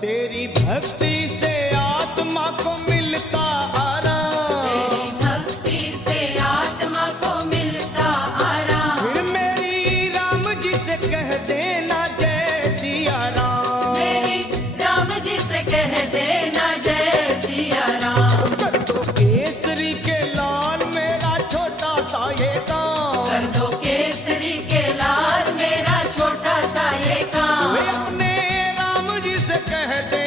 तेरी भक्ति से आत्मा को मिलता आराम, तेरी भक्ति से आत्मा को मिलता आराम। फिर मेरी राम जी से कह देना जय सिया राम, मेरी राम जी से कह देना जय सिया राम। कर दो केसरी के लाल मेरा छोटा सा ये काम, कर दो केसरी के लाल मेरा छोटा सा ये काम। वे अपने राम जी से कह दे